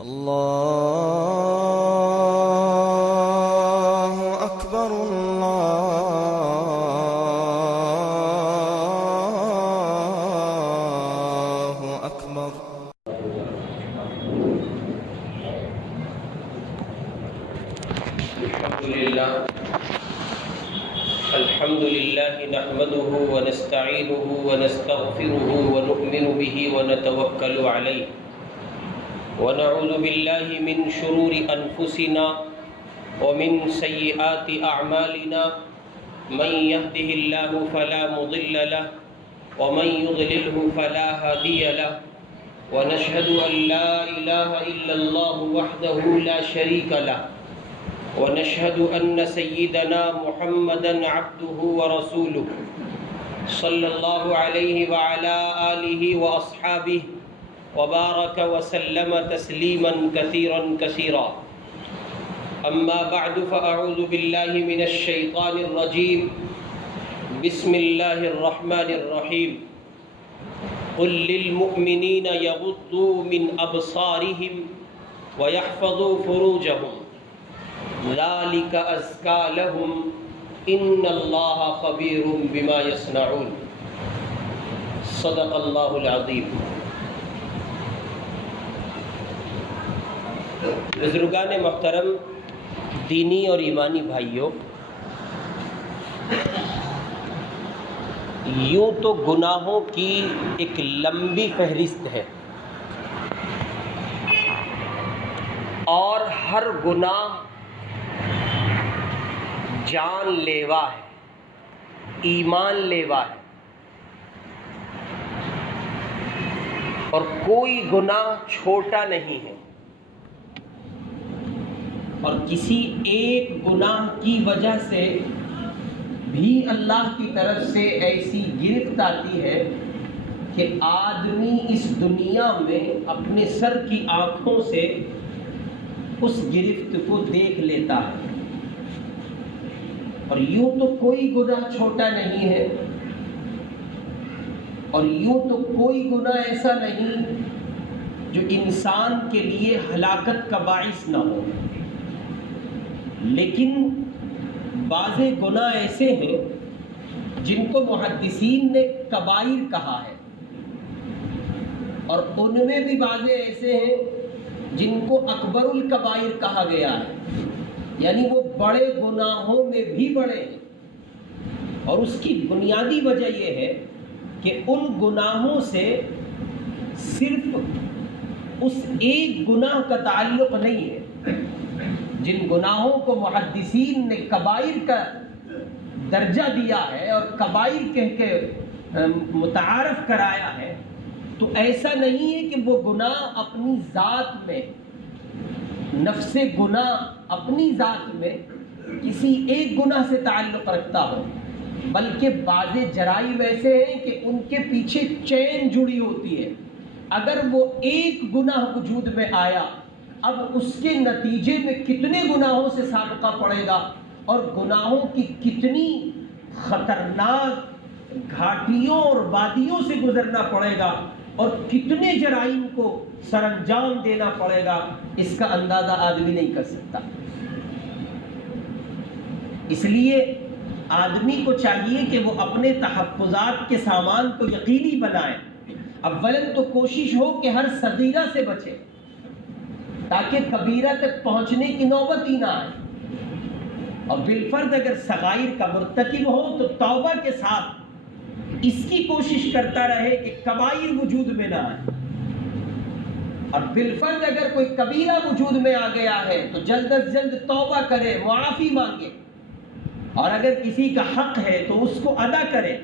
الله أكبر الله أكبر. الحمد لله نحمده ونستعينه ونستغفره ونؤمن به ونتوكل عليه ونعوذ بالله من شرور أنفسنا ومن سيئات أعمالنا من يهده الله فلا مضل له ومن يضلله فلا هادي له ونشهد أن لا إله إلا الله وحده لا شريك له ونشهد أن سيدنا محمدًا عبده ورسوله صلى الله عليه وعلى آله وأصحابه وبارك وسلم تسليما كثيرا كثيرا. أما بعد فأعوذ بالله من الشيطان الرجيم. بسم الله الرحمن الرحيم. قل للمؤمنين يغضوا من أبصارهم ويحفظوا فروجهم ذلك أزكى لهم إن الله خبير بما يصنعون. صدق الله العظيم. بزرگان محترم، دینی اور ایمانی بھائیوں، یوں تو گناہوں کی ایک لمبی فہرست ہے اور ہر گناہ جان لیوا ہے، ایمان لیوا ہے، اور کوئی گناہ چھوٹا نہیں ہے، اور کسی ایک گناہ کی وجہ سے بھی اللہ کی طرف سے ایسی گرفت آتی ہے کہ آدمی اس دنیا میں اپنے سر کی آنکھوں سے اس گرفت کو دیکھ لیتا ہے. اور یوں تو کوئی گناہ چھوٹا نہیں ہے، اور یوں تو کوئی گناہ ایسا نہیں جو انسان کے لیے ہلاکت کا باعث نہ ہو. لیکن بعض گناہ ایسے ہیں جن کو محدثین نے کبائر کہا ہے، اور ان میں بھی بعض ایسے ہیں جن کو اکبر الکبائر کہا گیا ہے، یعنی وہ بڑے گناہوں میں بھی بڑے ہیں. اور اس کی بنیادی وجہ یہ ہے کہ ان گناہوں سے صرف اس ایک گناہ کا تعلق نہیں ہے. جن گناہوں کو محدثین نے کبائر کا درجہ دیا ہے اور کبائر کہہ کے متعارف کرایا ہے، تو ایسا نہیں ہے کہ وہ گناہ اپنی ذات میں، نفس گناہ اپنی ذات میں کسی ایک گناہ سے تعلق رکھتا ہو، بلکہ بعض جرائم ایسے ہیں کہ ان کے پیچھے چین جڑی ہوتی ہے. اگر وہ ایک گناہ وجود میں آیا، اب اس کے نتیجے میں کتنے گناہوں سے سابقہ پڑے گا، اور گناہوں کی کتنی خطرناک گھاٹیوں اور وادیوں سے گزرنا پڑے گا، اور کتنے جرائم کو سر انجام دینا پڑے گا، اس کا اندازہ آدمی نہیں کر سکتا. اس لیے آدمی کو چاہیے کہ وہ اپنے تحفظات کے سامان کو یقینی بنائے. اولاً تو کوشش ہو کہ ہر صغیرہ سے بچے، تاکہ کبیرہ تک پہنچنے کی نوبت ہی نہ آئے. اور بالفرض اگر صغائر کا مرتکب ہو تو توبہ کے ساتھ اس کی کوشش کرتا رہے کہ کبائر وجود میں نہ آئے. اور بالفرض اگر کوئی کبیرہ وجود میں آ گیا ہے تو جلد از جلد توبہ کرے، معافی مانگے، اور اگر کسی کا حق ہے تو اس کو ادا کرے.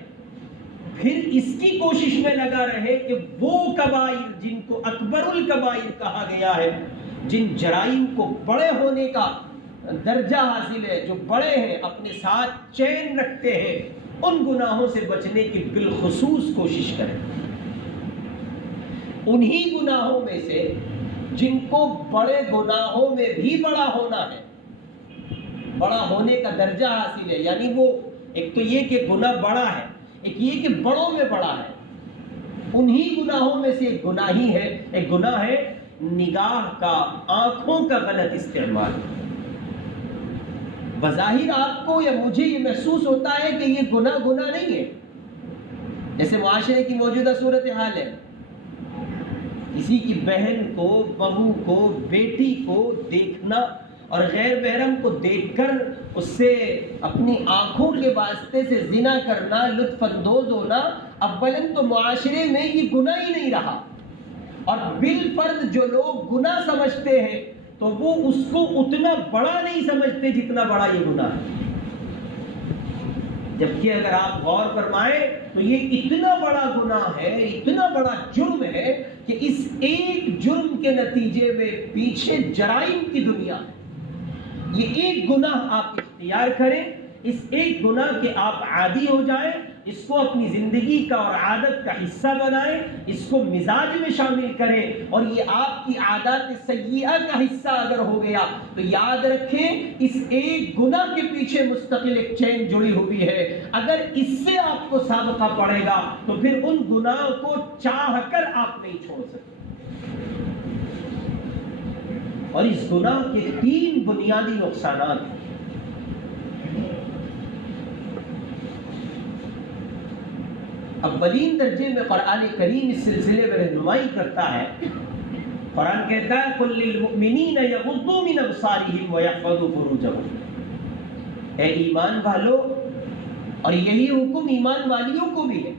پھر اس کی کوشش میں لگا رہے کہ وہ کبائر جن کو اکبر الکبائر کہا گیا ہے، جن جرائم کو بڑے ہونے کا درجہ حاصل ہے، جو بڑے ہیں، اپنے ساتھ چین رکھتے ہیں، ان گناہوں سے بچنے کی بالخصوص کوشش کریں. انہی گناہوں میں سے جن کو بڑے گناہوں میں بھی بڑا ہونا ہے، بڑا ہونے کا درجہ حاصل ہے، یعنی وہ ایک تو یہ کہ گناہ بڑا ہے، ایک یہ کہ بڑوں میں بڑا ہے. انہی گناہوں میں سے ایک گناہ ہے نگاہ کا، آنکھوں کا غلط استعمال۔ بظاہر آپ کو یا مجھے یہ محسوس ہوتا ہے کہ یہ گناہ نہیں ہے، جیسے معاشرے کی موجودہ صورتحال ہے، کسی کی بہن کو، بہو کو، بیٹی کو دیکھنا اور غیر محرم کو دیکھ کر اس سے اپنی آنکھوں کے واسطے سے زنا کرنا، لطف اندوز ہونا، اولاً تو معاشرے میں یہ گناہ ہی نہیں رہا، اور بالفرض جو لوگ گناہ سمجھتے ہیں تو وہ اس کو اتنا بڑا نہیں سمجھتے جتنا بڑا یہ گناہ ہے۔ جبکہ اگر آپ غور فرمائیں تو یہ اتنا بڑا گناہ ہے، اتنا بڑا جرم ہے کہ اس ایک جرم کے نتیجے میں پیچھے جرائم کی دنیا ہے۔ یہ ایک گناہ آپ اختیار کریں، اس ایک گناہ کے آپ عادی ہو جائیں، اس کو اپنی زندگی کا اور عادت کا حصہ بنائیں، اس کو مزاج میں شامل کریں، اور یہ آپ کی عادات سیئہ کا حصہ اگر ہو گیا تو یاد رکھیں اس ایک گناہ کے پیچھے مستقل ایک چین جڑی ہوئی ہے۔ اگر اس سے آپ کو سابقہ پڑے گا تو پھر ان گناہوں کو چاہ کر آپ نہیں چھوڑ سکتے۔ اور اس گناہ کے 3 بنیادی نقصانات ہیں۔ اولین درجے میں قرآن کریم اس سلسلے میں رہنمائی کرتا ہے۔ قرآن کہتا ہے قُل لِّلْمُؤْمِنِينَ يَغُضُّوا مِنْ أَبْصَارِهِمْ وَيَحْفَظُوا فُرُوجَهُمْ، اے ایمان والو، اور یہی حکم ایمان والیوں کو بھی ہے،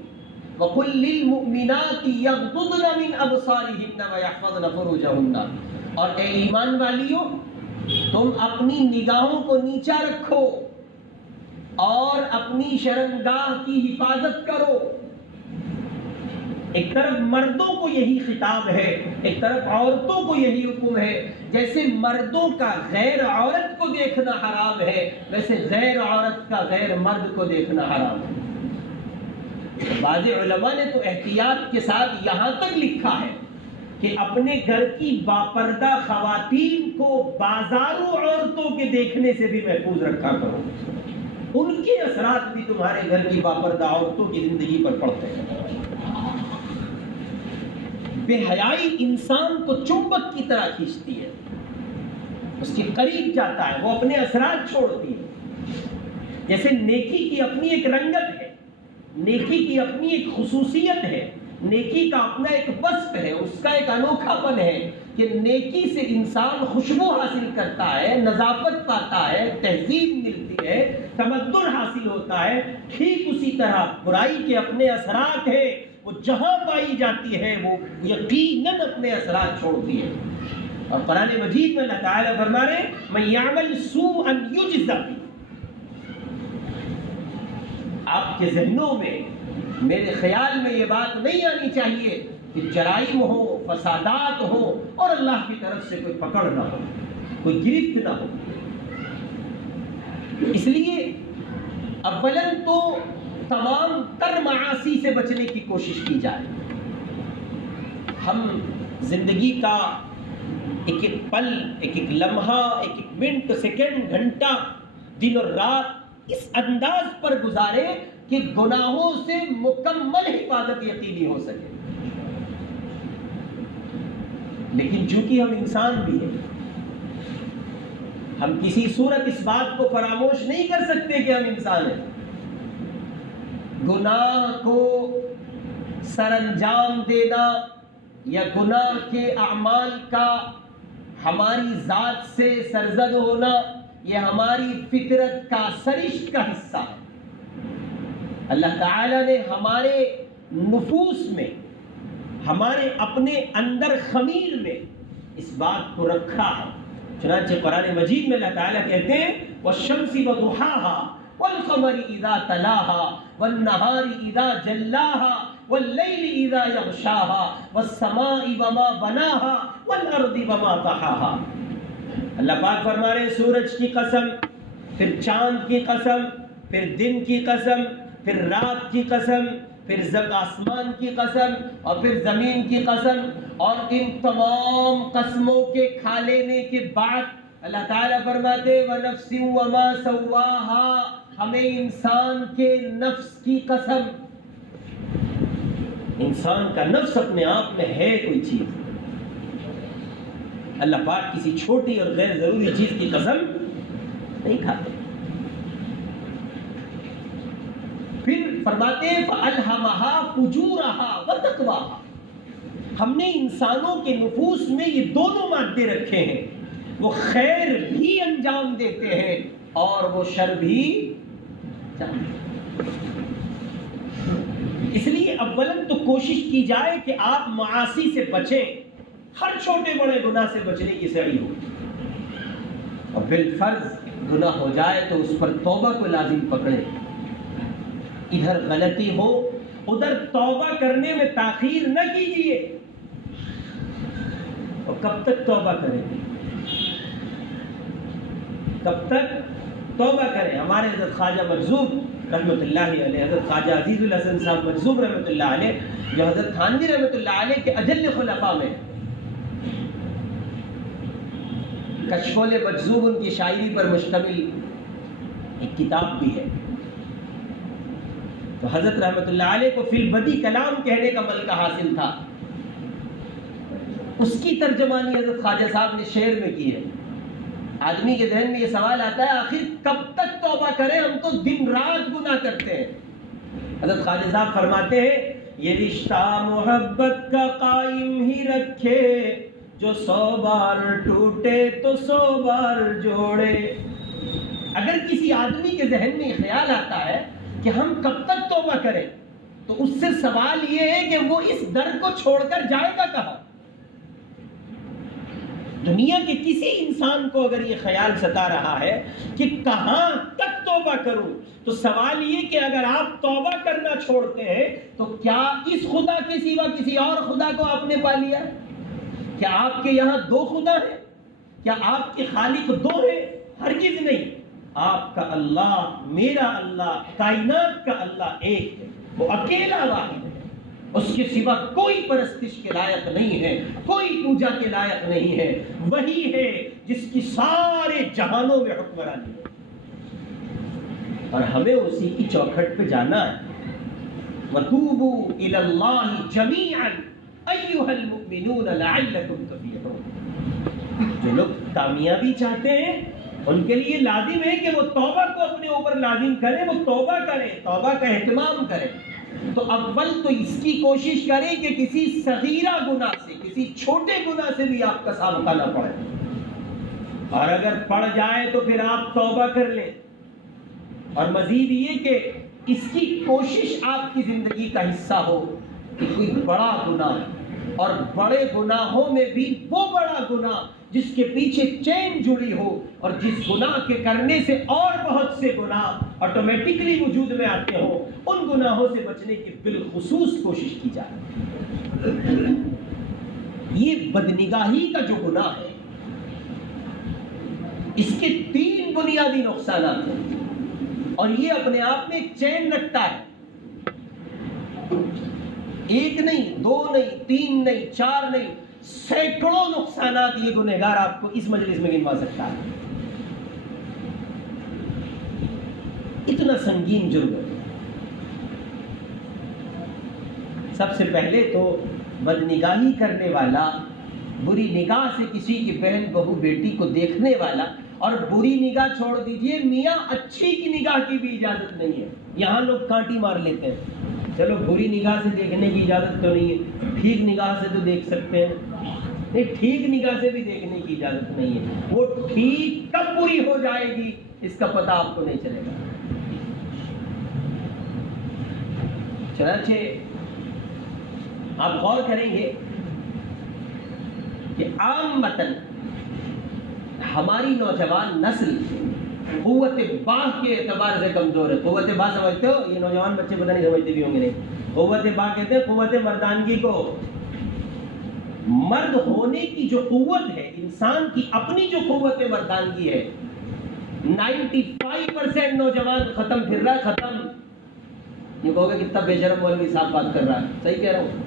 وَقُل لِّلْمُؤْمِنَاتِ يَغْضُضْنَ مِنْ أَبْصَارِهِنَّ وَيَحْفَظْنَ فُرُوجَهُنَّ، اور اے ایمان والیوں تم اپنی نگاہوں کو نیچا رکھو اور اپنی شرمگاہ کی حفاظت کرو۔ ایک طرف مردوں کو یہی خطاب ہے، ایک طرف عورتوں کو یہی حکم ہے۔ جیسے مردوں کا غیر عورت کو دیکھنا حرام ہے، ویسے غیر عورت کا غیر مرد کو دیکھنا حرام ہے۔ بعض علماء نے تو احتیاط کے ساتھ یہاں تک لکھا ہے کہ اپنے گھر کی باپردہ خواتین کو بازاروں عورتوں کے دیکھنے سے بھی محفوظ رکھا کرو، ان کے اثرات بھی تمہارے گھر کی باپردہ عورتوں کی زندگی پر پڑتے ہیں۔ بے حیائی انسان کو چمبک کی طرح کھینچتی ہے، اس کے قریب جاتا ہے، وہ اپنے اثرات چھوڑتی ہے۔ جیسے نیکی کی اپنی ایک رنگت ہے، نیکی کی اپنی ایک خصوصیت ہے، نیکی کا اپنا ایک وصف ہے، اس کا ایک انوکھا پن ہے کہ نیکی سے انسان خوشبو حاصل کرتا ہے، نظافت پاتا ہے، تہذیب ملتی ہے، تمدن حاصل ہوتا ہے۔ ٹھیک اسی طرح برائی کے اپنے اثرات ہیں، وہ جہاں پائی جاتی ہے وہ یقیناً اپنے اثرات چھوڑتی ہے۔ اور قرآن مجید میں اللہ تعالیٰ فرما رہے ہیں مَن يَعْمَلْ سُوءًا يُجْزَ بِهِ۔ آپ کے ذہنوں میں، میرے خیال میں یہ بات نہیں آنی چاہیے کہ جرائم ہو، فسادات ہو اور اللہ کی طرف سے کوئی پکڑ نہ ہو، کوئی گرفت نہ ہو۔ اس لیے اولاً تو تمام تر معاصی سے بچنے کی کوشش کی جائے۔ ہم زندگی کا ایک ایک پل، ایک ایک لمحہ، ایک ایک منٹ، سیکنڈ، گھنٹہ، دن اور رات اس انداز پر گزارے کہ گناہوں سے مکمل حفاظت یقینی ہو سکے۔ لیکن چونکہ ہم انسان بھی ہیں، ہم کسی صورت اس بات کو فراموش نہیں کر سکتے کہ ہم انسان ہیں۔ گناہ کو سر انجام دینا یا گناہ کے اعمال کا ہماری ذات سے سرزد ہونا یہ ہماری فطرت کا سرشت کا حصہ ہے۔ اللہ تعالیٰ نے ہمارے نفوس میں، ہمارے اپنے اندر خمیر میں اس بات کو رکھا ہے۔ چنانچہ قرآن مجید میں اللہ تعالیٰ کہتے ہیں وَالشَّمْسِ وَضُحَاهَا وَالْقَمَرِ إِذَا تَلَاهَا وَالنَّهَارِ إِذَا جَلَّاهَا وَاللَّيْلِ إِذَا يَغْشَاهَا وَالسَّمَاءِ وَمَا بَنَاهَا وَالْأَرْضِ وَمَا طَحَاهَا۔ اللہ پاک فرما رہے ہیں سورج کی قسم، پھر چاند کی قسم، پھر دن کی قسم، پھر رات کی قسم، پھر آسمان کی قسم اور پھر زمین کی قسم، اور ان تمام قسموں کے کھا لینے کے بعد اللہ تعالیٰ فرماتے وَنَفْسٍ وَمَا سَوَّاهَا، ہمیں انسان کے نفس کی قسم۔ انسان کا نفس اپنے آپ میں ہے کوئی چیز، اللہ پاک کسی چھوٹی اور غیر ضروری چیز کی قسم نہیں کھاتے. پھر فرماتے ہیں فَأَلْهَمَهَا فُجُورَهَا وَتَقْوَاهَا. ہم نے انسانوں کے نفوس میں یہ دونوں مادے رکھے ہیں، وہ خیر بھی انجام دیتے ہیں اور وہ شر بھی جانتے ہیں. اس لیے اولاً تو کوشش کی جائے کہ آپ معاصی سے بچیں، ہر چھوٹے بڑے گناہ سے بچنے کی سعی ہو، اور بالفرض گناہ ہو جائے تو اس پر توبہ کو لازم پکڑیں. ادھر غلطی ہو ادھر توبہ کرنے میں تاخیر نہ کیجیے. اور کب تک توبہ کریں گے؟ کب تک توبہ کریں؟ ہمارے حضرت خواجہ مجذوب رحمۃ اللہ علیہ، حضرت خواجہ عزیز الحسن صاحب مجذوب رحمۃ اللہ علیہ، جو حضرت تھانوی رحمۃ اللہ علیہ کے اجل خلفاء میں، کشفول مجذوب ان کی شاعری پر مشتمل ایک کتاب بھی ہے. تو حضرت رحمۃ اللہ علیہ کو فی البدی کلام کہنے کا ملکہ حاصل تھا. اس کی ترجمانی حضرت خواجہ صاحب نے شعر میں کی ہے. آدمی کے ذہن میں یہ سوال آتا ہے آخر کب تک توبہ کریں، ہم تو دن رات گناہ کرتے ہیں. حضرت خواجہ صاحب فرماتے ہیں یہ رشتہ محبت کا قائم ہی رکھے، جو 100 بار ٹوٹے تو 100 بار جوڑے. اگر کسی آدمی کے ذہن میں یہ خیال آتا ہے کہ ہم کب تک توبہ کریں، تو اس سے سوال یہ ہے کہ وہ اس در کو چھوڑ کر جائے گا کہاں. دنیا کے کسی انسان کو اگر یہ خیال ستا رہا ہے کہ کہاں تک توبہ کروں، تو سوال یہ کہ اگر آپ توبہ کرنا چھوڑتے ہیں تو کیا اس خدا کے سوا کسی اور خدا کو آپ نے پا لیا؟ کیا آپ کے یہاں 2 خدا ہیں؟ کیا آپ کے خالق 2 ہیں؟ ہرگز نہیں. آپ کا اللہ، میرا اللہ، کائنات کا اللہ ایک ہے، وہ اکیلا واحد ہے. اس کے سوا کوئی پرستش کے لائق نہیں ہے، کوئی پوجا کے لائق نہیں ہے. وہی ہے جس کی سارے جہانوں میں حکمرانی ہے، اور ہمیں اسی کی چوکھٹ پہ جانا ہے. وَتُوبُوا إِلَى اللَّهِ جَمِيعًا أَيُّهَا الْمُؤْمِنُونَ لَعَلَّكُمْ تُفْلِحُونَ. جو لوگ کامیابی چاہتے ہیں ان کے لیے لازم ہے کہ وہ توبہ کو اپنے اوپر لازم کریں، وہ توبہ کریں، توبہ کا اہتمام کریں. تو اول تو اس کی کوشش کریں کہ کسی صغیرہ گناہ سے، کسی چھوٹے گناہ سے بھی آپ کا سابقہ نہ پڑے، اور اگر پڑ جائے تو پھر آپ توبہ کر لیں. اور مزید یہ کہ اس کی کوشش آپ کی زندگی کا حصہ ہو کہ کوئی بڑا گناہ، اور بڑے گناہوں میں بھی وہ بڑا گناہ جس کے پیچھے چین جڑی ہو، اور جس گناہ کے کرنے سے اور بہت سے گناہ آٹومیٹکلی وجود میں آتے ہوں، ان گناہوں سے بچنے کی بالخصوص کوشش کی جائے. یہ بدنگاہی کا جو گناہ ہے، اس کے 3 بنیادی نقصانات ہیں، اور یہ اپنے آپ میں ایک چین رکھتا ہے. 1 نہیں، 2 نہیں، 3 نہیں، 4 نہیں، سینکڑوں نقصانات یہ گنہگار آپ کو اس مجلس میں گنوا سکتا ہے. اتنا سنگین جرم ہے. سب سے پہلے تو بدنگاہی کرنے والا، بری نگاہ سے کسی کی بہن بہو بیٹی کو دیکھنے والا، اور بری نگاہ چھوڑ دیجئے، میاں اچھی کی نگاہ کی بھی اجازت نہیں ہے. یہاں لوگ کانٹی مار لیتے ہیں، چلو بری نگاہ سے دیکھنے کی اجازت تو نہیں ہے، ٹھیک نگاہ سے تو دیکھ سکتے ہیں. نہیں، ٹھیک نگاہ سے بھی دیکھنے کی اجازت نہیں ہے. وہ ٹھیک کب بری ہو جائے گی اس کا پتہ آپ کو نہیں چلے گا. چنانچہ آپ غور کریں گے کہ عامتاً ہماری نوجوان نسل قوت باہ کے اعتبار سے کمزور ہے. قوت باہ سمجھتے ہو؟ یہ نوجوان بچے پتہ نہیں سمجھتے بھی ہوں گے. نہیں، قوت باہ کہتے ہیں قوت مردانگی کو. مرد ہونے کی جو قوت ہے، انسان کی اپنی جو قوت مردانگی ہے، 95% نوجوان ختم پھر رہا ہے. ختم. یہ کہو گے کتنا بے شرم مولوی صاحب بات کر رہا ہے. صحیح کہہ رہا ہوں.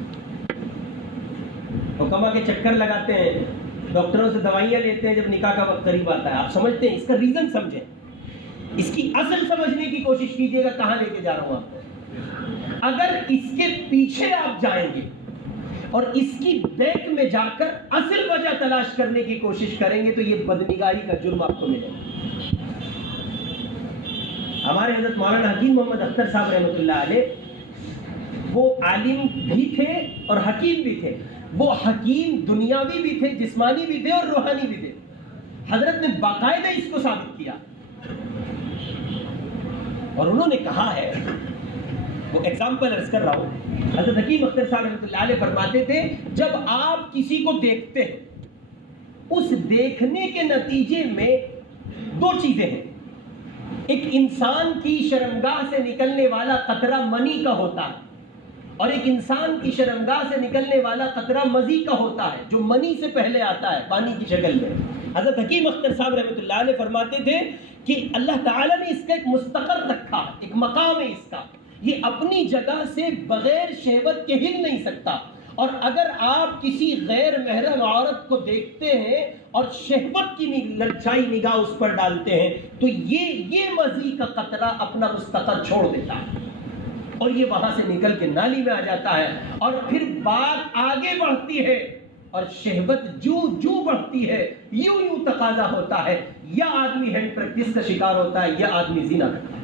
حکما کے چکر لگاتے ہیں، ڈاکٹروں سے دوائیاں لیتے ہیں جب نکاح کا وقت قریب آتا ہے. آپ سمجھتے ہیں؟ اس کا ریزن سمجھیں، اس کی اصل سمجھنے کی کوشش کیجئے گا کہاں لے کے جا رہا ہوں آپ. اگر اس کے پیچھے آپ جائیں گے اور اس کی بیک میں جا کر اصل وجہ تلاش کرنے کی کوشش کریں گے تو یہ بدنگاہی کا جرم آپ کو ملے گا۔ ہمارے حضرت مولانا حکیم محمد اختر صاحب رحمۃ اللہ علیہ وہ عالم بھی تھے اور حکیم بھی تھے۔ وہ حکیم دنیاوی بھی تھے، جسمانی بھی تھے اور روحانی بھی تھے۔ حضرت نے باقاعدہ اس کو ثابت کیا اور انہوں نے کہا ہے، وہ ایگزامپل عرض کر رہا ہوں، حضرت حکیم اختر صاحب رحمۃ اللہ علیہ فرماتے تھے جب آپ کسی کو دیکھتے ہیں اس دیکھنے کے نتیجے میں دو چیزیں ہیں، ایک انسان کی شرمگاہ سے نکلنے والا قطرہ منی کا ہوتا ہے اور ایک انسان کی شرمگاہ سے نکلنے والا قطرہ مزی کا ہوتا ہے جو منی سے پہلے آتا ہے پانی کی شکل میں۔ حضرت حکیم اختر صاحب رحمۃ اللہ علیہ فرماتے تھے کہ اللہ تعالیٰ نے اس کا ایک مستقر رکھا، ایک مقام ہے اس کا، یہ اپنی جگہ سے بغیر شہوت کے ہل نہیں سکتا، اور اگر آپ کسی غیر محرم عورت کو دیکھتے ہیں اور شہوت کی للچائی نگاہ اس پر ڈالتے ہیں تو یہ مزی کا قطرہ اپنا مستقر چھوڑ دیتا ہے اور یہ وہاں سے نکل کے نالی میں آ جاتا ہے، اور پھر بات آگے بڑھتی ہے اور شہوت جو بڑھتی ہے یوں تقاضا ہوتا ہے، یا آدمی ہینڈ پریکٹس کا شکار ہوتا ہے یا آدمی زنا کرتا ہے۔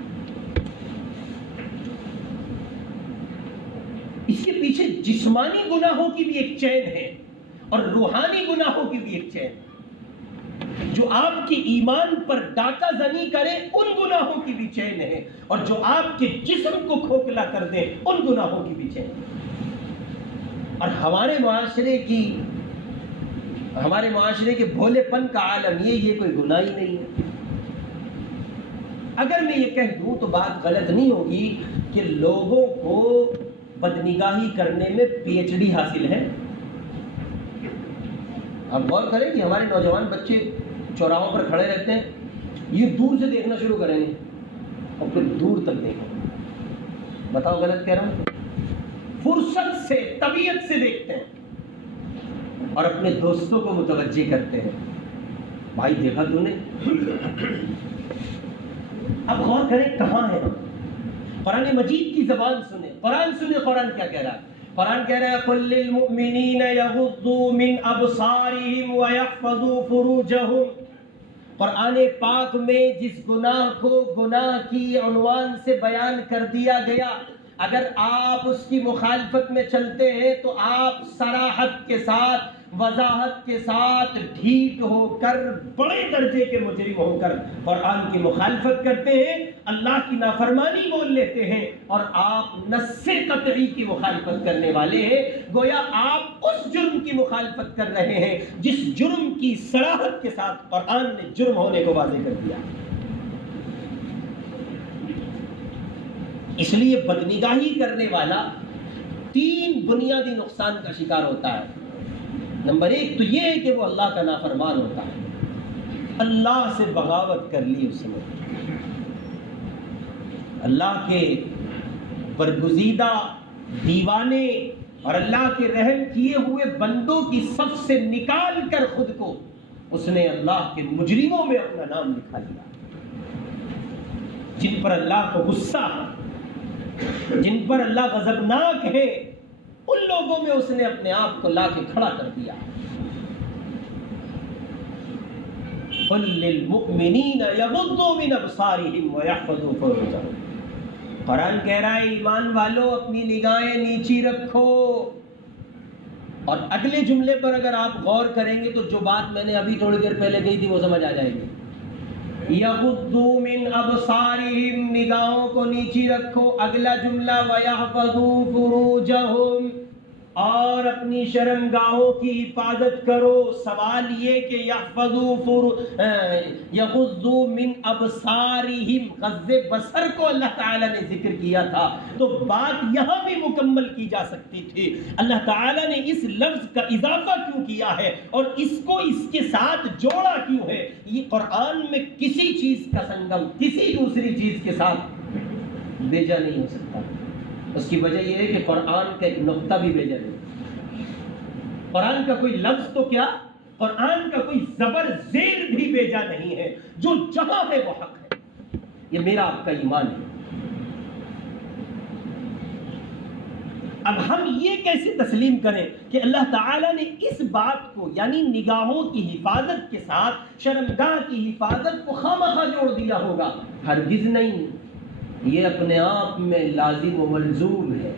اس کے پیچھے جسمانی گناہوں کی بھی ایک چین ہے اور روحانی گناہوں کی بھی ایک چین ہے۔ جو آپ کے ایمان پر ڈاکہ زنی کرے ان گناہوں کی بھی چین ہے، اور جو آپ کے جسم کو کھوکھلا کر دے ان گناہوں کی بھی چین ہے۔ اور ہمارے معاشرے کے بھولے پن کا عالم یہ کوئی گناہ ہی نہیں ہے۔ اگر میں یہ کہہ دوں تو بات غلط نہیں ہوگی کہ لوگوں کو بدنگاہی کرنے میں پی ایچ ڈی حاصل ہے۔ آپ غور کریں کہ ہمارے نوجوان بچے چوراہوں پر کھڑے رہتے ہیں، یہ دور سے دیکھنا شروع کریں گے اور پھر دور تک دیکھیں۔ بتاؤ غلط کہہ رہا ہوں؟ فرصت سے، طبیعت سے دیکھتے ہیں اور اپنے دوستوں کو متوجہ کرتے ہیں، بھائی دیکھا تو نے؟ اب غور کریں کہاں ہیں ہم؟ قرآن مجید کی زبان سنیں، قرآن سنیں، قرآن کیا کہہ رہا ہے؟ قرآن کہہ رہا ہے قُلْ لِلْمُؤْمِنِينَ يَغُضُّوا مِنْ أَبْصَارِهِمْ وَيَحْفَظُوا فُرُوجَهُمْ۔ قرآن پاک میں جس گناہ کو گناہ کی عنوان سے بیان کر دیا گیا، اگر آپ اس کی مخالفت میں چلتے ہیں تو آپ صراحت کے ساتھ، وضاحت کے ساتھ ڈھیٹ ہو کر، بڑے درجے کے مجرم ہو کر قرآن کی مخالفت کرتے ہیں، اللہ کی نافرمانی بول لیتے ہیں، اور آپ نص قطعی کی مخالفت کرنے والے ہیں۔ گویا آپ اس جرم کی مخالفت کر رہے ہیں جس جرم کی صراحت کے ساتھ قرآن نے جرم ہونے کو واضح کر دیا۔ اس لیے بدنگاہی کرنے والا 3 بنیادی نقصان کا شکار ہوتا ہے۔ نمبر 1 تو یہ ہے کہ وہ اللہ کا نافرمان ہوتا ہے، اللہ سے بغاوت کر لی اس نے، اللہ کے برگزیدہ دیوانے اور اللہ کے رحم کیے ہوئے بندوں کی صف سے نکال کر خود کو اس نے اللہ کے مجرموں میں اپنا نام لکھا لیا، جن پر اللہ کو غصہ ہے، جن پر اللہ غضبناک ہے، ان لوگوں میں اس نے اپنے آپ کو لا کے کھڑا کر دیا۔ قُلْ لِلْمُؤْمِنِينَ يَغُضُّوا مِنْ أَبْصَارِهِمْ وَيَحْفَظُوا فُرُوجَهُمْ۔ قرآن کہہ رہا ہے ایمان والو اپنی نگاہیں نیچی رکھو، اور اگلے جملے پر اگر آپ غور کریں گے تو جو بات میں نے ابھی تھوڑی دیر پہلے کہی تھی وہ سمجھ آ جائے گی۔ یغضوا من ابصارہم، نگاہوں کو نیچی رکھو۔ اگلا جملہ ویحفظوا فروجہم، اور اپنی شرمگاہوں کی حفاظت کرو۔ سوال یہ کہ یغضوا من ابصارہم، غض بصر کو اللہ تعالیٰ نے ذکر کیا تھا تو بات یہاں بھی مکمل کی جا سکتی تھی۔ اللہ تعالیٰ نے اس لفظ کا اضافہ کیوں کیا ہے اور اس کو اس کے ساتھ جوڑا کیوں ہے؟ یہ قرآن میں کسی چیز کا سنگم کسی دوسری چیز کے ساتھ بھیجا نہیں ہو سکتا۔ اس کی وجہ یہ ہے کہ قرآن کا ایک نقطہ بھی بھیجا نہیں، قرآن کا کوئی لفظ تو کیا، قرآن کا کوئی زبر زیر بھی بھیجا نہیں ہے۔ جو جہاں ہے وہ حق ہے، یہ میرا آپ کا ایمان ہے۔ اب ہم یہ کیسے تسلیم کریں کہ اللہ تعالیٰ نے اس بات کو یعنی نگاہوں کی حفاظت کے ساتھ شرمگاہ کی حفاظت کو خامخواہ جوڑ دیا ہوگا؟ ہرگز نہیں، یہ اپنے آپ میں لازم و ملزوم ہے،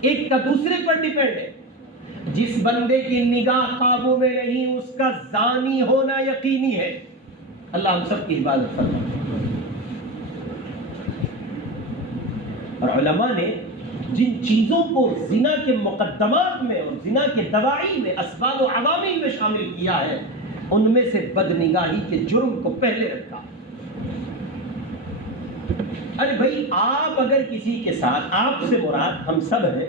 ایک کا دوسرے پر ڈیپینڈ ہے۔ جس بندے کی نگاہ قابو میں نہیں اس کا زانی ہونا یقینی ہے۔ اللہ ہم سب کی حفاظت فرمائے۔ اور علماء نے جن چیزوں کو زنا کے مقدمات میں اور زنا کے دواعی میں اسباب و عوامل میں شامل کیا ہے، ان میں سے بد نگاہی کے جرم کو پہلے رکھا۔ ارے بھائی، آپ اگر کسی کے ساتھ، آپ سے مراد ہم سب ہیں،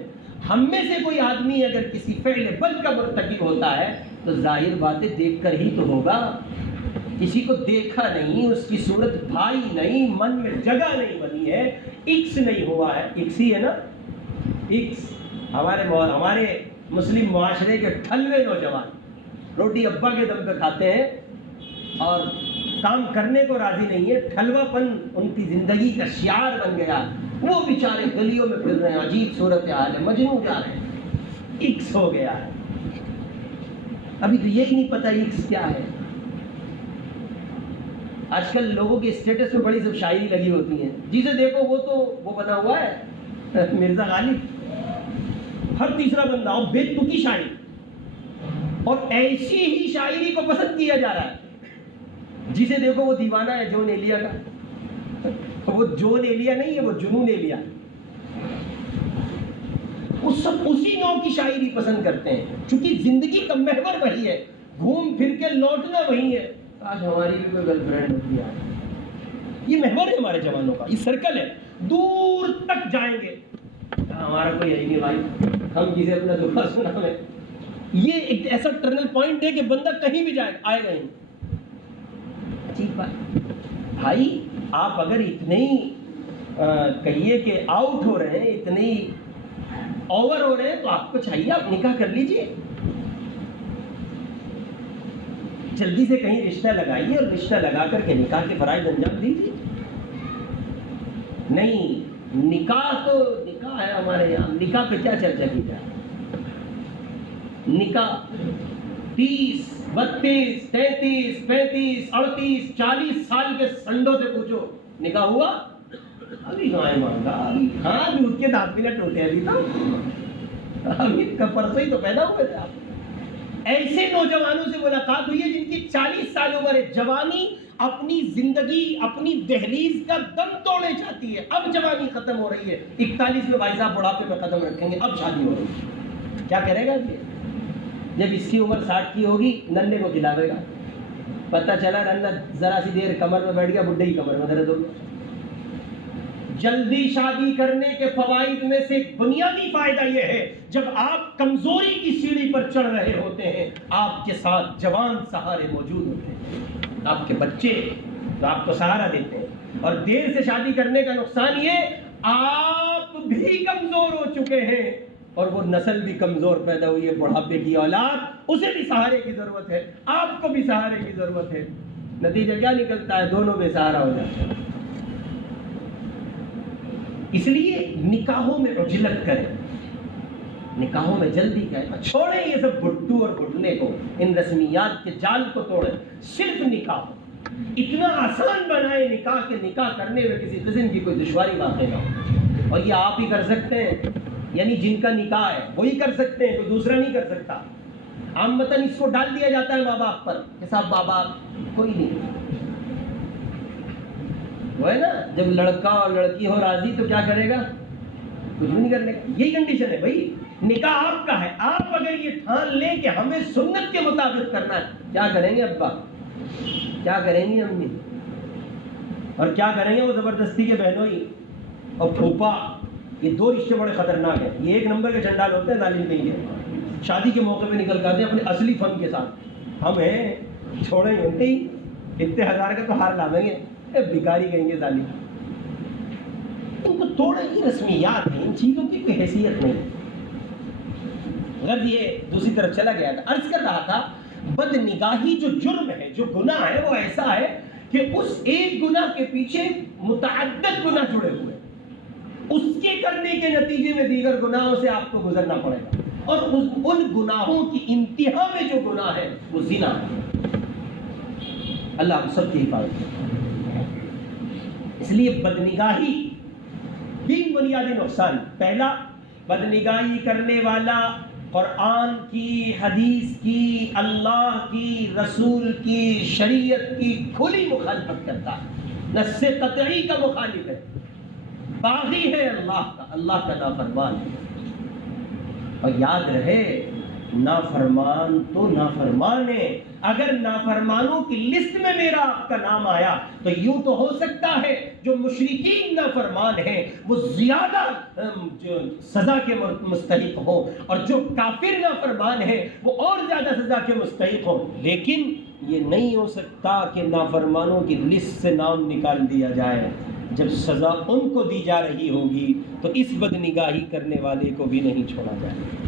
ہم میں سے کوئی آدمی اگر کسی فعل بد کا مرتکب ہوتا ہے تو ظاہر باتیں دیکھ کر ہی تو ہوگا۔ کسی کو دیکھا نہیں، اس کی صورت بھائی نہیں، من میں جگہ نہیں بنی ہے، اکس نہیں ہوا ہے۔ اکس ہی ہے نا، اکس۔ ہمارے مسلم معاشرے کے ٹھلوے نوجوان روٹی ابا کے دم پہ کھاتے ہیں اور کام کرنے کو راضی نہیں ہے، ٹھلوا پن ان کی زندگی کا شعار بن گیا۔ وہ بیچارے گلیوں میں پھر رہے ہیں، عجیب صورتحال ہے، مجنون جا رہے ہیں، اکس ہو گیا ہے۔ ابھی تو یہی نہیں پتہ اکس کیا ہے۔ آج کل لوگوں کے اسٹیٹس میں بڑی سب شاعری لگی ہوتی ہیں، جسے دیکھو وہ تو وہ بنا ہوا ہے مرزا غالب، ہر تیسرا بندہ اور بے تکی شاعری، اور ایسی ہی شاعری کو پسند کیا جا رہا ہے۔ جسے دیکھو وہ دیوانہ ہے جون ایلیا کا، وہ جون ایلیا نہیں ہے، وہ جنون ایلیا، وہ سب اسی نوع کی شاعری پسند کرتے ہیں، چونکہ زندگی کا محور وہی ہے، گھوم پھر کے لوٹنا وہی ہے۔ آج ہماری بھی کوئی گرل فرینڈ ہوتی ہے، یہ محور ہے ہمارے جوانوں کا، یہ سرکل ہے، دور تک جائیں گے۔ ہمارا کوئی ہے نہیں بھائی، ہم کسی اپنا دکھا سنا ہے۔ یہ ایک ایسا ٹرنل پوائنٹ ہے کہ بندہ کہیں بھی جائے آئے گا ہی۔ عجیب بات بھائی، آپ اگر اتنے ہی کہیے کہ آؤٹ ہو رہے ہیں، اتنے ہی اوور ہو رہے ہیں، تو آپ کو چاہیے آپ نکاح کر لیجئے، جلدی سے کہیں رشتہ لگائیے اور رشتہ لگا کر کے نکاح کے فرائض انجام دیجیے۔ نہیں، نکاح تو نکاح ہے ہمارے یہاں، نکاح پہ کیا چرچا کی جائے؟ نکاح 30 32 33 35 38 40 سال کے سنڈوں سے پوچھو نکاح ہوا؟ ابھی گائے مانگا، ہاں دودھ کے دانت بھی نہ ٹوٹے، ابھی تو ابھی پرسوں ہی تو پیدا ہوئے تھے آپ۔ ایسے نوجوانوں سے ملاقات ہوئی ہے جن کی 40 سال عمر ہے، جوانی اپنی زندگی اپنی دہلیز کا دم توڑے چاہتی ہے، اب جوانی ختم ہو رہی ہے، 41 میں بھائی صاحب بڑھاپے میں قدم رکھیں گے، اب شادی ہو رہی ہے، کیا کرے گا یہ؟ جب اس کی عمر 60 کی ہوگی ننھے کو کھلاوے گا، پتہ چلا ننھا ذرا سی دیر کمر میں بیٹھ گیا، بڈھے کی کمر میں درد ہو گیا۔ جلدی شادی کرنے کے فوائد میں سے ایک بنیادی فائدہ یہ ہے، جب آپ کمزوری کی سیڑھی پر چڑھ رہے ہوتے ہیں، آپ کے ساتھ جوان سہارے موجود ہوتے ہیں، آپ کے بچے تو آپ کو سہارا دیتے ہیں۔ اور دیر سے شادی کرنے کا نقصان یہ، آپ بھی کمزور ہو چکے ہیں اور وہ نسل بھی کمزور پیدا ہوئی ہے، بڑھاپے کی اولاد، اسے بھی سہارے کی ضرورت ہے، آپ کو بھی سہارے کی ضرورت ہے۔ نتیجہ کیا نکلتا ہے؟ دونوں بے سہارا ہو جاتے ہیں۔ اس لیے نکاحوں میں عجلت کریں، نکاحوں میں جلدی کریں، چھوڑیں یہ سب گھٹو اور گھٹنے کو، ان رسمیات کے جال کو توڑیں، صرف نکاح اتنا آسان بنائے نکاح کے نکاح کرنے میں کسی قسم کی کوئی دشواری واقع نہ ہو، اور یہ آپ ہی کر سکتے ہیں، یعنی جن کا نکاح ہے وہی کر سکتے ہیں، کوئی دوسرا نہیں کر سکتا۔ عامتاً اس کو ڈال دیا جاتا ہے ماں باپ پر کہ صاحب ماں باپ کوئی نہیں، وہ ہے نا، جب لڑکا اور لڑکی ہو راضی تو کیا کرے گا؟ کچھ بھی نہیں کرنے کا، یہی کنڈیشن ہے بھائی، نکاح آپ کا ہے، آپ اگر یہ ٹھان لیں کہ ہمیں سنت کے مطابق کرنا ہے، کیا کریں گے ابا، کیا کریں گی امی، اور کیا کریں گے وہ زبردستی کے بہنوئی اور پھوپھا؟ یہ دو رشتے بڑے خطرناک ہیں، یہ ایک نمبر کے چنڈال ہوتے ہیں، ظالم کہیں گے، شادی کے موقع پہ نکل جاتے ہیں اپنے اصلی فن کے ساتھ، ہم ہیں چھوڑیں گے نہیں، اتنے ہزار کا تو ہار لاویں گے، بھکاری کہیں گے ظالم۔ ان کو توڑے، یہ رسمیات ہیں، ان چیزوں کی کوئی حیثیت نہیں۔ غرض یہ دوسری طرف چلا گیا تھا، عرض کر رہا تھا بد نگاہی جو جرم ہے، جو گناہ ہے، وہ ایسا ہے کہ اس ایک گناہ کے پیچھے متعدد گناہ جڑے ہوئے، اس کے کرنے کے نتیجے میں دیگر گناہوں سے آپ کو گزرنا پڑے گا، اور ان گناہوں کی انتہا میں جو گناہ ہے وہ زنا ہے۔ اللہ ہم سب کی حفاظت کرے۔ اس لیے بدنگاہی تین بنیادی نقصان۔ پہلا، بدنگاہی کرنے والا قرآن کی، حدیث کی، اللہ کی، رسول کی، شریعت کی کھلی مخالفت کرتا ہے، نص قطعی کا مخالف ہے، باغی ہے اللہ کا نافرمان ہے۔ اور یاد رہے، نافرمان تو نافرمان ہے۔ اگر نافرمانوں کی لسٹ میں میرا آپ کا نام آیا تو یوں تو ہو سکتا ہے جو مشرکین نافرمان ہیں وہ زیادہ جو سزا کے مستحق ہو، اور جو کافر نافرمان ہیں وہ اور زیادہ سزا کے مستحق ہو، لیکن یہ نہیں ہو سکتا کہ نافرمانوں کی لسٹ سے نام نکال دیا جائے۔ جب سزا ان کو دی جا رہی ہوگی تو اس بدنگاہی کرنے والے کو بھی نہیں چھوڑا جائے۔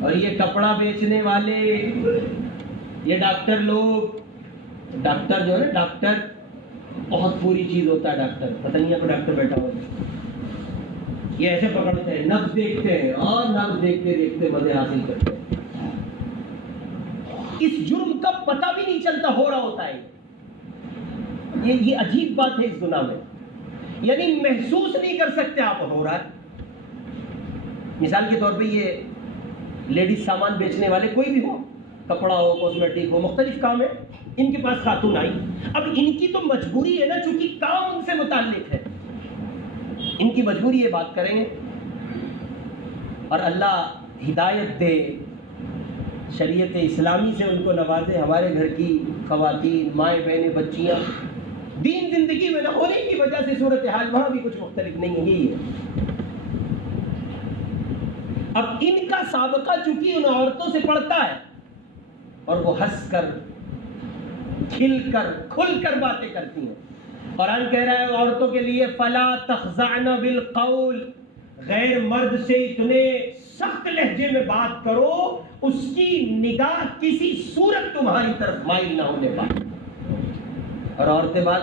اور یہ کپڑا بیچنے والے، یہ ڈاکٹر لوگ، ڈاکٹر جو ہے ڈاکٹر بہت پوری چیز ہوتا ہے، ڈاکٹر پتہ نہیں ہے کوئی ڈاکٹر بیٹھا ہوا ہے، یہ ایسے پکڑتے ہیں، نبض دیکھتے ہیں اور نبض دیکھتے دیکھتے مزے حاصل کرتے ہیں۔ اس جرم کا پتہ بھی نہیں چلتا ہو رہا ہوتا ہے۔ یہ عجیب بات ہے اس گناہ میں، یعنی محسوس نہیں کر سکتے آپ ہو رہا ہے۔ مثال کے طور پہ یہ لیڈیز سامان بیچنے والے، کوئی بھی ہو، کپڑا ہو، کاسمیٹک ہو، مختلف کام ہے، ان کے پاس خاتون آئی، اب ان کی تو مجبوری ہے نا، چونکہ کام ان سے متعلق ہے، ان کی مجبوری یہ بات کریں گے، اور اللہ ہدایت دے، شریعت اسلامی سے ان کو نوازے۔ ہمارے گھر کی خواتین، مائیں بہنیں، بچیاں دین زندگی میں نہ ہونے کی وجہ سے صورتحال وہاں بھی کچھ مختلف نہیں ہے، یہی ہے۔ اب ان کا سابقہ چونکہ ان عورتوں سے پڑتا ہے، اور وہ ہنس کر، کھل کر، کھل کر باتیں کرتی ہیں۔ قرآن کہہ رہا ہے عورتوں کے لیے فَلَا تَخْضَعْنَ بِالْقَوْلِ، غیر مرد سے اتنے سخت لہجے میں بات کرو اس کی نگاہ کسی صورت تمہاری طرف مائل نہ ہونے پائے۔ اور عورتیں بات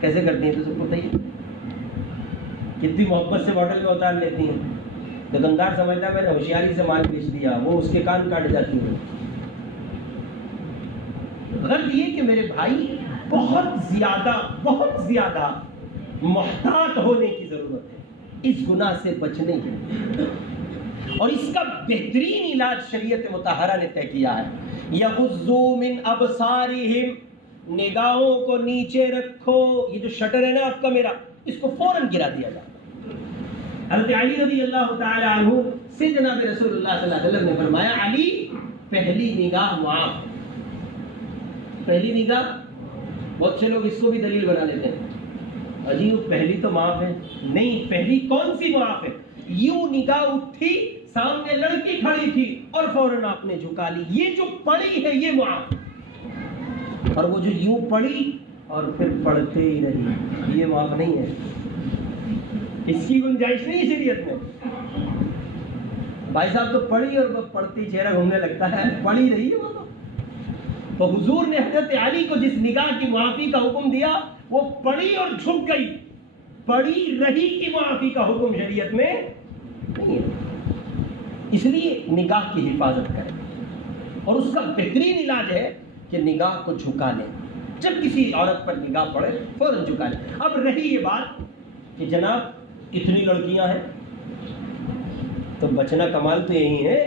کیسے کرتی ہیں تو سب کو بتائیے، کتنی محبت سے باٹل میں اتار لیتی ہیں۔ دکاندار سمجھتا ہے میں نے ہوشیاری سے مال بیچ دیا، وہ اس کے کان کاٹ جاتی ہیں۔ غرض یہ کہ میرے بھائی بہت زیادہ محتاط ہونے کی ضرورت ہے اس گناہ سے بچنے کے لیے، اور اس کا بہترین علاج شریعت مطہرہ نے طے کیا ہے۔ یغضوا من ابصارہم، نگاہوں کو نیچے رکھو۔ یہ جو شٹر ہے نا آپ کا میرا، اس کو فوراً گرا دیا جائے۔ حضرت علی رضی اللہ تعالی عنہ سے جناب رسول اللہ صلی اللہ علیہ وسلم نے فرمایا، علی پہلی نگاہ معاف، پہلی نگاہ، بہت سے لوگ اس کو بھی دلیل بنا لیتے ہیں، اجی وہ پہلی تو معاف ہے، نہیں، پہلی کون سی معاف ہے؟ یوں نگاہ اٹھی، سامنے لڑکی کھڑی تھی اور فوراً آپ نے جھکا لی، یہ جو پڑی ہے یہ معاف، اور وہ جو یوں پڑی اور پھر پڑھتے ہی رہی، یہ معاف نہیں ہے، اس کی گنجائش نہیں شریعت میں۔ بھائی صاحب تو پڑھی اور پڑھتی چہرہ گھومنے لگتا ہے، پڑھی رہی ہے وہ تو حضور نے حضرت علی کو جس نگاہ کی معافی کا حکم دیا وہ پڑھی اور جھک گئی، پڑھی رہی کی معافی کا حکم شریعت میں نہیں ہے۔ اس لیے نگاہ کی حفاظت کریں، اور اس کا بہترین علاج ہے کہ نگاہ کو جھکا لیں۔ جب کسی عورت پر نگاہ پڑے فوراً جھکا لیں۔ اب رہی یہ بات کہ جناب اتنی لڑکیاں ہیں تو بچنا کمال تو یہی ہے،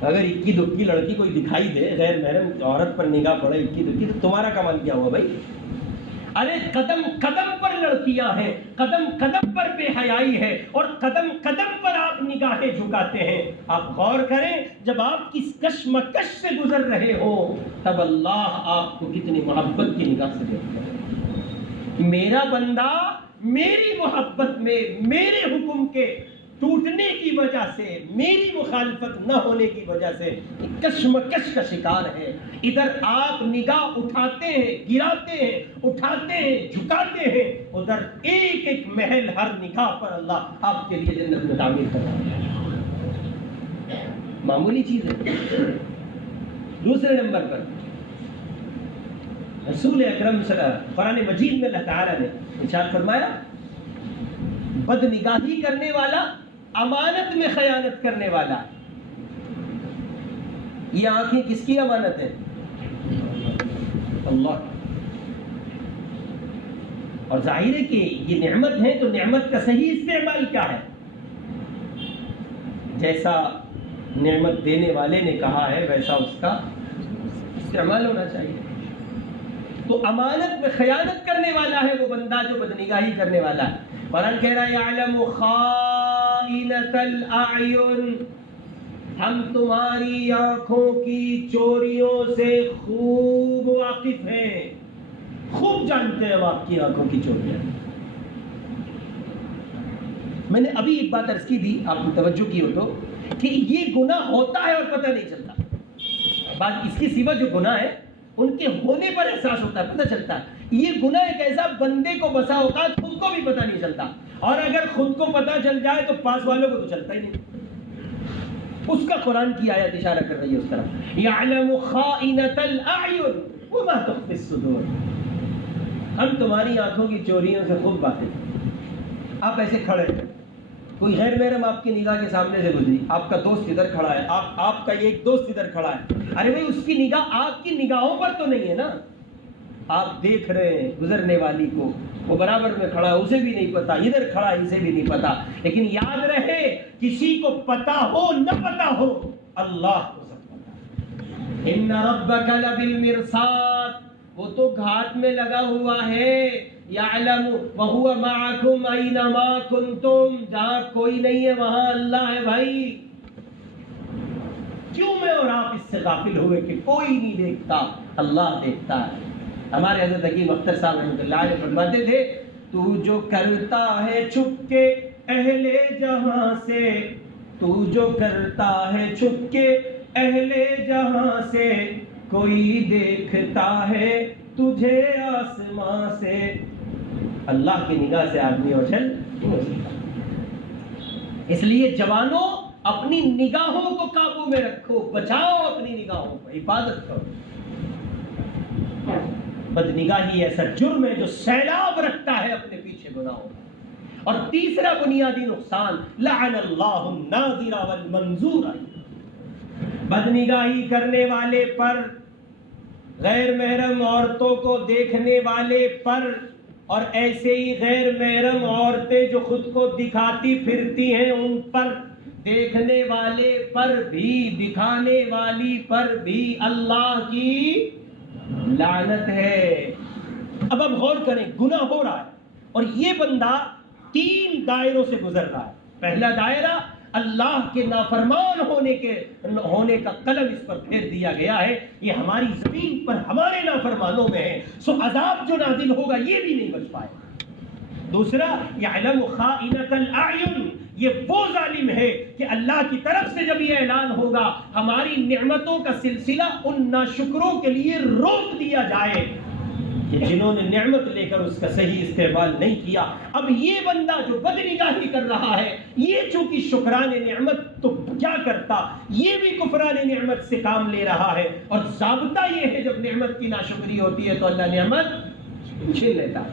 اگر اکی دکی لڑکی کوئی دکھائی دے، غیر محرم عورت پر نگاہ پڑے اکی دکی، تو تمہارا کمال کیا ہوا بھائی؟ ارے قدم قدم پر لڑکیاں ہیں، قدم قدم پر بے حیائی ہے، اور قدم قدم پر آپ نگاہیں جھکاتے ہیں۔ آپ غور کریں، جب آپ کس کشمکش سے گزر رہے ہو تب اللہ آپ کو کتنی محبت کی نگاہ سے دیکھتا ہے۔ میرا بندہ میری محبت میں، میرے حکم کے ٹوٹنے کی وجہ سے، میری مخالفت نہ ہونے کی وجہ سے کشمکش کا شکار ہے۔ ادھر آپ نگاہ اٹھاتے ہیں، گراتے ہیں، اٹھاتے ہیں، جھکاتے ہیں، ادھر ایک ایک محل ہر نگاہ پر اللہ آپ کے لیے جنت میں تعمیر کر رہا ہے۔ معمولی چیز ہے۔ دوسرے نمبر پر رسول اکرم صلی اللہ علیہ وسلم قرآن مجید میں اللہ تعالیٰ نے ارشاد فرمایا بد نگاہی کرنے والا امانت میں خیانت کرنے والا ہے. یہ آنکھیں کس کی امانت ہے؟ اللہ. اور ظاہر ہے کہ یہ نعمت ہے تو نعمت کا صحیح استعمال کیا ہے؟ جیسا نعمت دینے والے نے کہا ہے ویسا اس کا استعمال ہونا چاہیے. تو امانت میں خیانت کرنے والا ہے وہ بندہ جو بدنگاہی کرنے والا ہے. قرآن کہہ رہا ہے یعلم خائنۃ الاعین، ہم تمہاری آنکھوں کی چوریوں سے خوب واقف ہیں، خوب جانتے ہیں ہم آپ کی آنکھوں کی چوریاں. میں نے ابھی ایک بات عرض کی تھی، آپ نے توجہ کی ہو تو، کہ یہ گناہ ہوتا ہے اور پتہ نہیں چلتا. بات اس کے سوا جو گناہ ہے ان کے ہونے پر احساس ہوتا ہے، پتہ چلتا ہے. یہ گناہ ایک ایسا بندے کو بسا اوقات خود کو بھی پتہ نہیں چلتا، اور اگر خود کو پتہ چل جائے تو پاس والوں کو تو چلتا ہی نہیں. اس کا قرآن کی آیت اشارہ کر رہی ہے اس طرف. یعلم خائنۃ الاعین وما تخفی الصدور، ہم تمہاری آنکھوں کی چوریوں سے خوب واقف. آپ ایسے کھڑے ہیں، کوئی غیر محرم آپ کی نگاہ کے سامنے سے گزری، آپ کا دوست ادھر کھڑا ہے، آپ کا ایک دوست ادھر کھڑا ہے. ارے بھائی اس کی نگاہ آپ کی نگاہوں پر تو نہیں ہے نا. آپ دیکھ رہے ہیں گزرنے والی کو، وہ برابر میں کھڑا ہے، اسے بھی نہیں پتا، ادھر کھڑا ہے اسے بھی نہیں پتا. لیکن یاد رہے کسی کو پتا ہو نہ پتا ہو، اللہ کو سب پتا. ان ربک لبالمرصاد، وہ تو گھاٹ میں لگا ہوا ہے. یعلم وہو معکم اینما کنتم، جہاں کوئی نہیں ہے وہاں اللہ ہے. بھائی کیوں میں اور آپ اس سے غافل ہوئے کہ کوئی نہیں دیکھتا، اللہ دیکھتا ہے. ہمارے حضرت حکیم اختر صاحب رحمۃ اللہ علیہ فرماتے تھے تو جو کرتا ہے چھپ کے اہل جہاں سے، تو جو کرتا ہے چھپ کے اہل جہاں سے، کوئی دیکھتا ہے تجھے آسمان سے. اللہ کی نگاہ سے آدمی اوجھل نہیں ہو سکتا. اس لیے جوانوں اپنی نگاہوں کو قابو میں رکھو، بچاؤ اپنی نگاہوں کو، حفاظت کرو. بدنگاہی ایسا جرم ہے جو سیلاب رکھتا ہے اپنے پیچھے گناہوں. اور تیسرا بنیادی نقصان لعن اللہ الناظر والمنظور، بدنگاہی کرنے والے پر، غیر محرم عورتوں کو دیکھنے والے پر، اور ایسے ہی غیر محرم عورتیں جو خود کو دکھاتی پھرتی ہیں ان پر، دیکھنے والے پر بھی دکھانے والی پر بھی اللہ کی لعنت ہے. اب غور کریں، گناہ ہو رہا ہے اور یہ بندہ 3 دائروں سے گزر رہا ہے. پہلا دائرہ اللہ کے نافرمان ہونے کا قلم اس پر پھیر دیا گیا ہے، یہ ہماری زمین پر ہمارے نافرمانوں میں ہے، سو عذاب جو نازل ہوگا یہ بھی نہیں بچ پائے. دوسرا یعلم خائنۃ الاعین، یہ وہ ظالم ہے کہ اللہ کی طرف سے جب یہ اعلان ہوگا ہماری نعمتوں کا سلسلہ ان ناشکروں کے لیے روک دیا جائے کہ جنہوں نے نعمت لے کر اس کا صحیح استعمال نہیں کیا. اب یہ بندہ جو بدنگاہی کر رہا ہے، یہ چونکہ شکران نعمت تو کیا کرتا، یہ بھی کفران نعمت سے کام لے رہا ہے. اور ضابطہ یہ ہے جب نعمت کی ناشکری ہوتی ہے تو اللہ نعمت چھین لیتا ہے.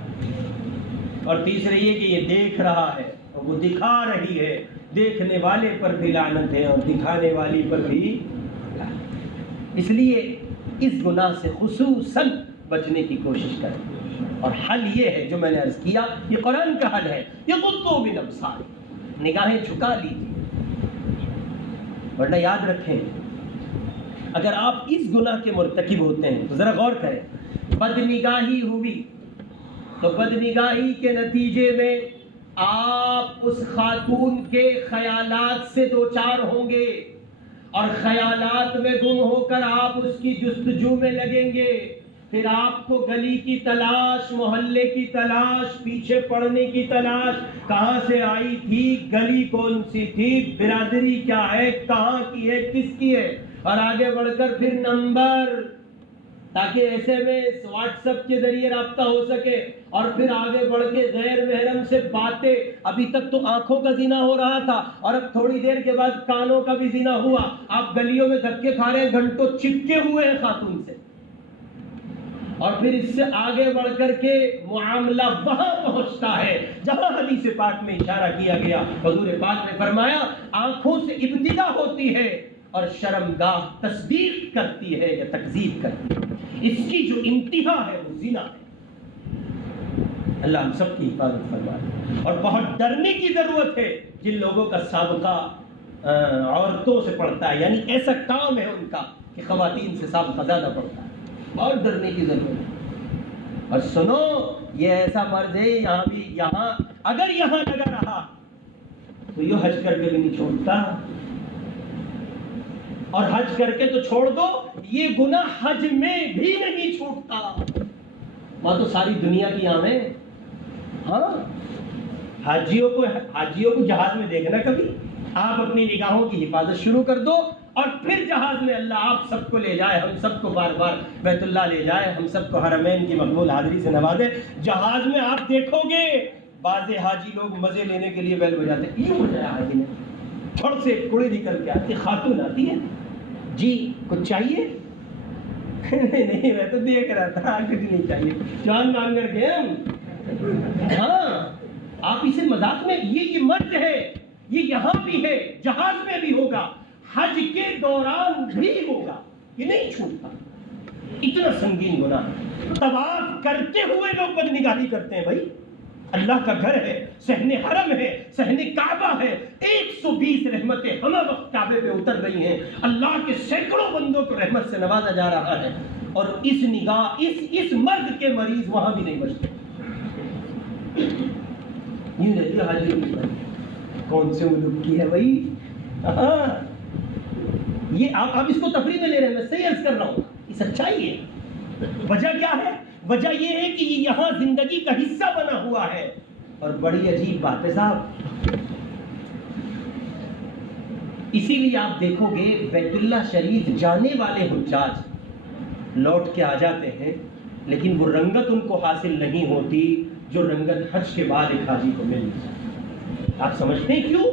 اور تیسرے یہ کہ یہ دیکھ رہا ہے اور وہ دکھا رہی ہے، دیکھنے والے پر بھی لعنت ہے اور دکھانے والی پر بھی لعنت. اس لیے اس گناہ سے خصوصاً بچنے کی کوشش کریں. اور حل یہ ہے جو میں نے عرض کیا، یہ قرآن کا حل ہے، یغضوا من ابصارہم، نگاہیں جھکا لیجیے. ورنہ یاد رکھیں اگر آپ اس گناہ کے مرتکب ہوتے ہیں تو ذرا غور کریں، بدنگاہی ہوئی تو بدنگاہی کے نتیجے میں آپ اس خاتون کے خیالات سے دوچار ہوں گے اور خیالات میں گم ہو کر آپ اس کی جستجو میں لگیں گے. پھر آپ کو گلی کی تلاش، محلے کی تلاش، پیچھے پڑنے کی تلاش، کہاں سے آئی تھی، گلی کون سی تھی، برادری کیا ہے، کہاں کی ہے، کس کی ہے، اور آگے بڑھ کر پھر نمبر، تاکہ ایسے میں واٹس ایپ کے ذریعے رابطہ ہو سکے. اور پھر آگے بڑھ کے غیر محرم سے باتیں. ابھی تک تو آنکھوں کا زنا ہو رہا تھا اور اب تھوڑی دیر کے بعد کانوں کا بھی زنا ہوا. آپ گلیوں میں دھکے کھا رہے ہیں، گھنٹوں چپکے ہوئے ہیں خاتون سے. اور پھر اس سے آگے بڑھ کر کے معاملہ وہاں پہنچتا ہے جہاں حدیث پاک میں اشارہ کیا گیا. حضور پاک نے فرمایا آنکھوں سے ابتدا ہوتی ہے اور شرمگاہ تصدیق کرتی ہے یا تکذیب کرتی ہے. اس کی جو انتہا ہے وہ زنا ہے. اللہ ہم سب کی حفاظت فرمائے. اور بہت ڈرنے کی ضرورت ہے جن لوگوں کا سابقہ عورتوں سے پڑتا ہے، یعنی ایسا کام ہے ان کا کہ خواتین سے سابقہ زیادہ پڑتا ہے. بہت ڈرنے کی ضرورت ہے. اور سنو یہ ایسا مرض ہے یہاں اگر یہاں لگا رہا تو یہ حج کر کے بھی نہیں چھوڑتا. اور حج کر کے تو چھوڑ دو، یہ گناہ حج میں بھی نہیں چھوٹتا. وہاں تو ساری دنیا کی آمیں. ہاں حاجیوں کو جہاز میں دیکھنا کبھی. آپ اپنی نگاہوں کی حفاظت شروع کر دو اور پھر جہاز میں اللہ آپ سب کو لے جائے، ہم سب کو بار بار بیت اللہ لے جائے، ہم سب کو حرمین کی مقبول حاضری سے نوازے. جہاز میں آپ دیکھو گے بعض حاجی لوگ مزے لینے کے لیے بیل بجاتے ہیں. یہ بجایا حاجی نے، تھوڑ سے کوڑی نکل کے آتی، خاتون آتی ہے، جی کچھ چاہیے؟ نہیں میں تو دیکھ رہا تھا، کچھ نہیں چاہیے، جان مانگ کر گئے ہم. ہاں آپ اسے مذاق میں، یہ مرض ہے، یہ یہاں بھی ہے، جہاز میں بھی ہوگا، حج کے دوران بھی ہوگا. یہ نہیں چھوٹتا. اتنا سنگین گناہ. طواف کرتے ہوئے لوگ بدنگاہی کرتے ہیں. بھائی اللہ کا گھر ہے، صحن حرم ہے، صحن کعبہ ہے، 120 رحمتیں ہمہ وقت کعبے پہ اتر رہی ہیں. اللہ کے سینکڑوں بندوں کو رحمت سے نوازا جا رہا ہے، اور اس نگاہ اس مرض کے مریض وہاں بھی نہیں بچتے. یوں رہتی ہے حاجی کی بات. کون سے ملک کی ہے بھائی؟ ہاں یہ آپ اس کو تفریح میں لے رہے ہیں، میں صحیح عرض کر رہا ہوں. یہ سچائی ہے. وجہ کیا ہے؟ وجہ یہ ہے کہ یہ یہاں زندگی کا حصہ بنا ہوا ہے. اور بڑی عجیب بات ہے صاحب، اسی لیے آپ دیکھو گے بیت اللہ شریف جانے والے حجاج لوٹ کے آ جاتے ہیں، لیکن وہ رنگت ان کو حاصل نہیں ہوتی جو رنگت حج کے بعد ایک حاجی کو مل جائے. آپ سمجھتے ہیں کیوں؟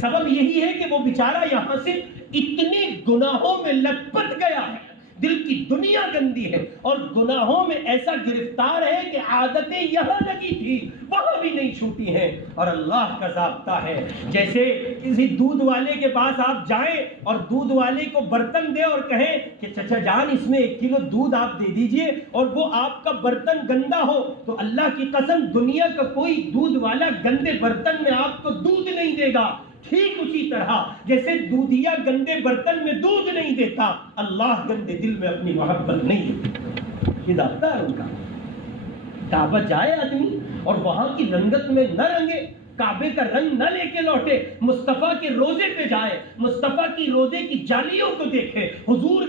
سبب یہی ہے کہ وہ بیچارہ یہاں سے اتنے گناہوں میں لت پت گیا ہے، دل کی دنیا گندی ہے اور گناہوں میں ایسا گرفتار ہے کہ عادتیں یہاں لگی تھی وہاں بھی نہیں چھوٹی ہیں. اور اللہ کا ضابطہ ہے، جیسے کسی دودھ والے کے پاس آپ جائیں اور دودھ والے کو برتن دے اور کہیں کہ چچا جان اس میں 1 کلو دودھ آپ دے دیجئے، اور وہ آپ کا برتن گندا ہو تو اللہ کی قسم دنیا کا کوئی دودھ والا گندے برتن میں آپ کو دودھ نہیں دے گا. ٹھیک اسی طرح جیسے دودھیا گندے برتن میں دودھ نہیں دیتا، اللہ گندے دل میں اپنی محبت نہیں دیتا. یہ ضابطہ ہے ان کا. کعبہ جائے آدمی اور وہاں کی رنگت میں نہ رنگے، کعبے کا رنگ نہ لے کے لوٹے، مصطفیٰ کے روزے پہ جائے، مصطفیٰ کی روزے کی جالیوں کو دیکھے، حضور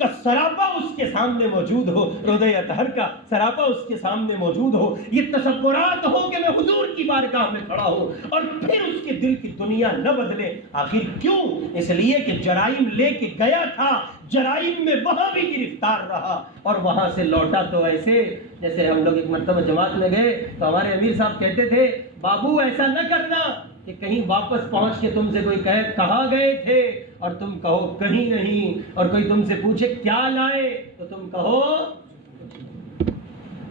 کا سراپا اس کے سامنے موجود ہو، روضہ اطہر کا سراپا اس کے سامنے موجود ہو، یہ تصورات ہو کہ میں حضور کی بارگاہ میں کھڑا ہوں، اور پھر اس کے دل کی دنیا نہ بدلے. آخر کیوں؟ اس لیے کہ جرائم لے کے گیا تھا، جرائم میں وہاں بھی گرفتار رہا، اور وہاں سے لوٹا تو ایسے جیسے ہم لوگ ایک مرتبہ جماعت میں گئے تو ہمارے امیر صاحب کہتے تھے بابو ایسا نہ کرنا کہ کہیں واپس پہنچ کے تم سے کوئی کہے کہاں گئے تھے اور تم کہو کہیں نہیں، اور کوئی تم سے پوچھے کیا لائے تو تم کہو.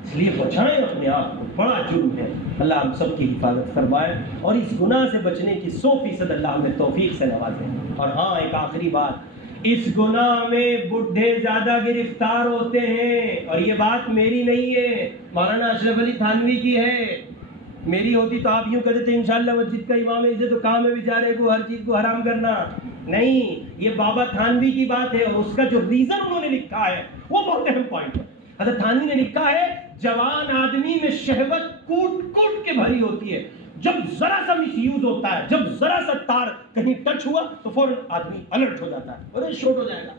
اس لیے بچائیں اپنے آپ کو، بڑا جرم ہے. اللہ ہم سب کی حفاظت فرمائے اور اس گناہ سے بچنے کی 100% اللہ ہمیں توفیق سے نوازے. اور ہاں ایک آخری بات، اس گناہ میں بڈھے زیادہ گرفتار ہوتے ہیں، اور یہ بات میری نہیں ہے، مولانا اشرف علی تھانوی کی ہے. میری ہوتی تو آپ یوں کہتے تھے انشاءاللہ مسجد کا امام ہے، اسے تو کام ہے بیچارے کو ہر چیز کو حرام کرنا. نہیں، یہ بابا تھانوی کی بات ہے، اور اس کا جو ریزن انہوں نے لکھا ہے وہ بہت اہم پوائنٹ ہے. حضرت تھانوی نے لکھا ہے جوان آدمی میں شہوت کوٹ کوٹ کے بھری ہوتی ہے، جب ذرا سا مس یوز ہوتا ہے، جب ذرا سا تار کہیں ٹچ ہوا تو فوراً آدمی الرٹ ہو جاتا ہے اور شورٹ ہو جائے گا.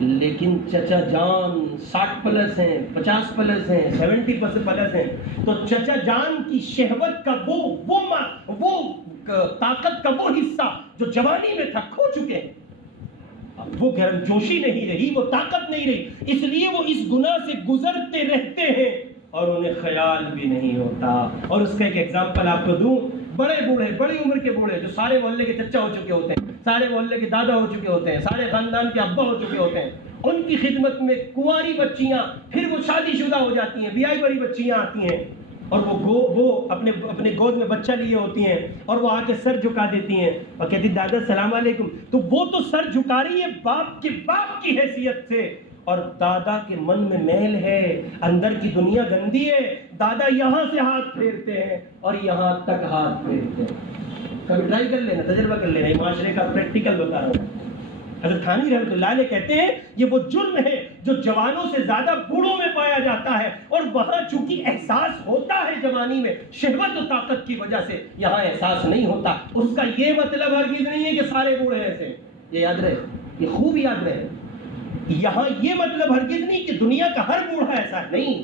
لیکن چچا جان 60 پلس ہیں، 50 پلس ہیں، 70 پلس ہیں، تو چچا جان کی شہوت کا وہ طاقت کا وہ حصہ جو جوانی میں تھا کھو چکے ہیں. وہ گرم جوشی نہیں رہی، وہ طاقت نہیں رہی، اس لیے وہ اس گناہ سے گزرتے رہتے ہیں اور انہیں خیال بھی نہیں ہوتا. اور اس کا ایک ایگزامپل آپ کو دوں، بڑے بوڑھے، بڑی عمر کے بوڑھے جو سارے محلے کے چچا ہو چکے ہوتے ہیں، سارے محلے کے دادا ہو چکے ہوتے ہیں، سارے خاندان کے ابا ہو چکے ہوتے ہیں، ان کی خدمت میں کنواری بچیاں، پھر وہ شادی شدہ ہو جاتی ہیں، بیائی بڑی بچیاں آتی ہیں اور وہ اپنے گود میں بچہ لیے ہوتی ہیں اور وہ آ کے سر جھکا دیتی ہیں اور کہتی دادا السلام علیکم. تو وہ تو سر جھکا رہی ہے باپ کی حیثیت سے، اور دادا کے من میں میل ہے، اندر کی دنیا گندی ہے. دادا یہاں سے ہاتھ پھیرتے ہیں اور یہاں تک ہاتھ پھیرتے ہیں. کبھی ٹرائی کر لینا، تجربہ کر لینا، یہ معاشرے کا پریکٹیکل بتا رہا ہوں. حضرت تھانوی رحمۃ اللہ علیہ کہتے ہیں یہ وہ جرم ہے جو جوانوں سے زیادہ بوڑھوں میں پایا جاتا ہے، اور وہاں چونکہ احساس ہوتا ہے جوانی میں شہوت و طاقت کی وجہ سے، یہاں احساس نہیں ہوتا. اس کا یہ مطلب ہرگز نہیں ہے کہ سارے بوڑھے ایسے، یہ یاد رہے، یہ خوب یاد رہے. یہاں یہ مطلب ہرگز نہیں کہ دنیا کا ہر بوڑھا ایسا نہیں.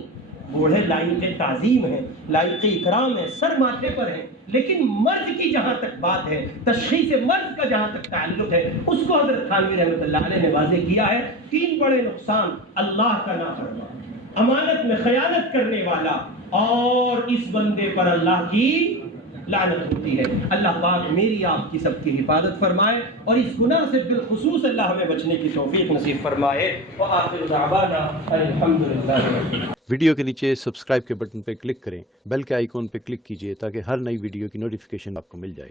بوڑھے لائق تعظیم ہیں، لائق اکرام ہیں، سر ماتھے پر ہیں، لیکن مرض کی جہاں تک بات ہے، تشخیص مرض کا جہاں تک تعلق ہے، اس کو حضرت تھانوی رحمۃ اللہ علیہ نے واضح کیا ہے. 3 بڑے نقصان: اللہ کا نافرمان، امانت میں خیانت کرنے والا، اور اس بندے پر اللہ کی لعنت ہوتی ہے. اللہ پاک میری آپ کی سب کی حفاظت فرمائے اور اس گناہ سے بالخصوص اللہ ہمیں بچنے کی توفیق نصیب فرمائے. وآخر دعوانا الحمدللہ. ویڈیو کے نیچے سبسکرائب کے بٹن پہ کلک کریں، بیل کے آئیکن پہ کلک کیجئے تاکہ ہر نئی ویڈیو کی نوٹیفیکیشن آپ کو مل جائے.